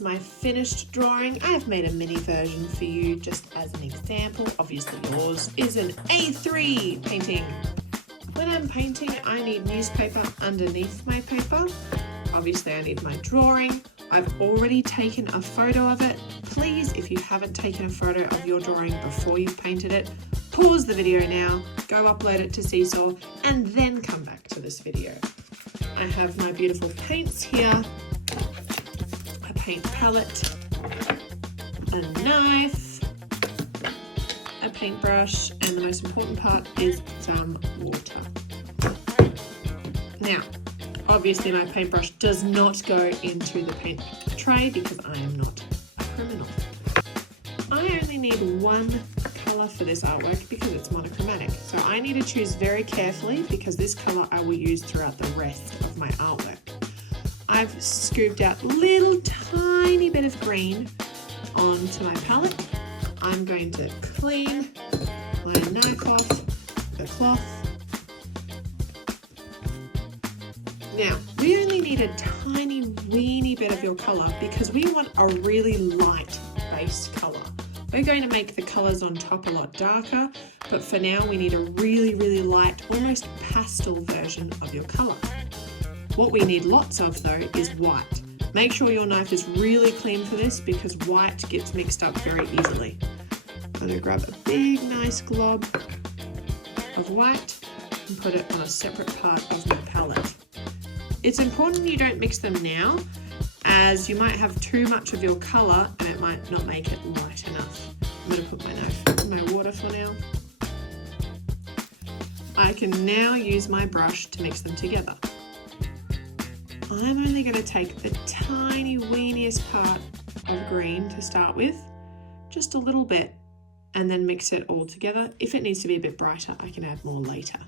is my finished drawing. I have made a mini version for you just as an example. Obviously yours is an A3 painting. When I'm painting, I need newspaper underneath my paper. Obviously I need my drawing. I've already taken a photo of it. Please, if you haven't taken a photo of your drawing before you've painted it, pause the video now, go upload it to Seesaw, and then come back to this video. I have my beautiful paints here, a paint palette, a knife, a paintbrush, and the most important part is some water. Now, obviously my paintbrush does not go into the paint tray because I am not a criminal. I only need one colour for this artwork because it's monochromatic. So I need to choose very carefully because this colour I will use throughout the rest of my artwork. I've scooped out a little tiny bit of green onto my palette. I'm going to clean my knife off the cloth. Now, we only need a tiny weeny bit of your colour because we want a really light base colour. We're going to make the colours on top a lot darker, but for now we need a really, really light, almost pastel version of your colour. What we need lots of though is white. Make sure your knife is really clean for this because white gets mixed up very easily. I'm going to grab a big nice glob of white and put it on a separate part of my palette. It's important you don't mix them now, as you might have too much of your colour and it might not make it light enough. I'm going to put my knife in my water for now. I can now use my brush to mix them together. I'm only going to take the tiny weeniest part of green to start with, just a little bit, and then mix it all together. If it needs to be a bit brighter, I can add more later.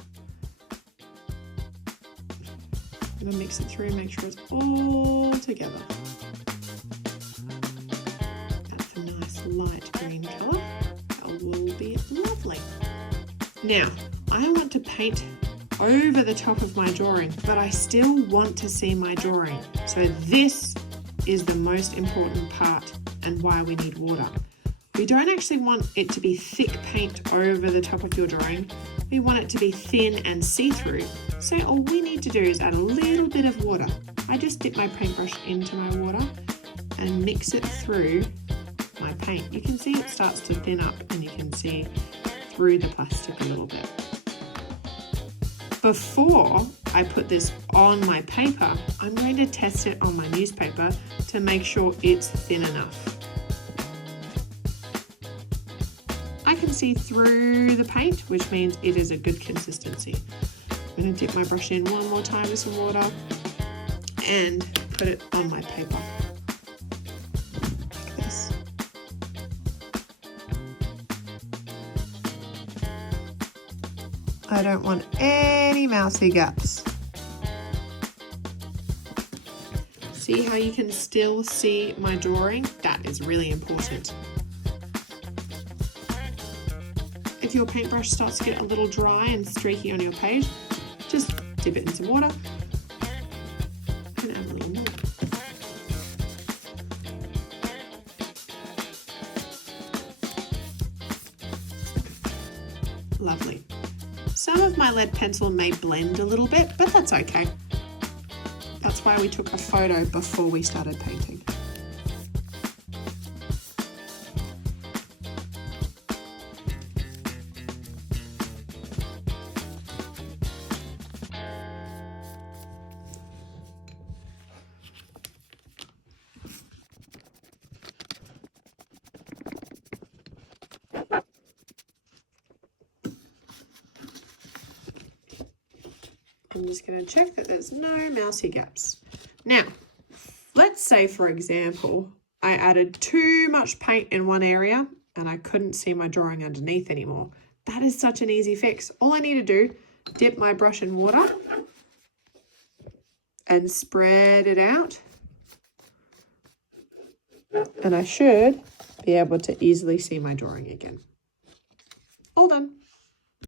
I'm going to mix it through, make sure it's all together. That's a nice light green colour. That will be lovely. Now, I want to paint over the top of my drawing, but I still want to see my drawing. So this is the most important part and why we need water. We don't actually want it to be thick paint over the top of your drawing. We want it to be thin and see-through. So all we need to do is add a little bit of water. I just dip my paintbrush into my water and mix it through my paint. You can see it starts to thin up and you can see through the plastic a little bit. Before I put this on my paper, I'm going to test it on my newspaper to make sure it's thin enough. I can see through the paint, which means it is a good consistency. I'm going to dip my brush in one more time with some water and put it on my paper like this. I don't want any mousy gaps. See how you can still see my drawing? That is really important. If your paintbrush starts to get a little dry and streaky on your page, just dip it in some water and add a little more. Lovely. Some of my lead pencil may blend a little bit, but that's okay. That's why we took a photo before we started painting. I'm just going to check that there's no mousy gaps. Now, let's say, for example, I added too much paint in one area and I couldn't see my drawing underneath anymore. That is such an easy fix. All I need to do, dip my brush in water and spread it out. And I should be able to easily see my drawing again. All done.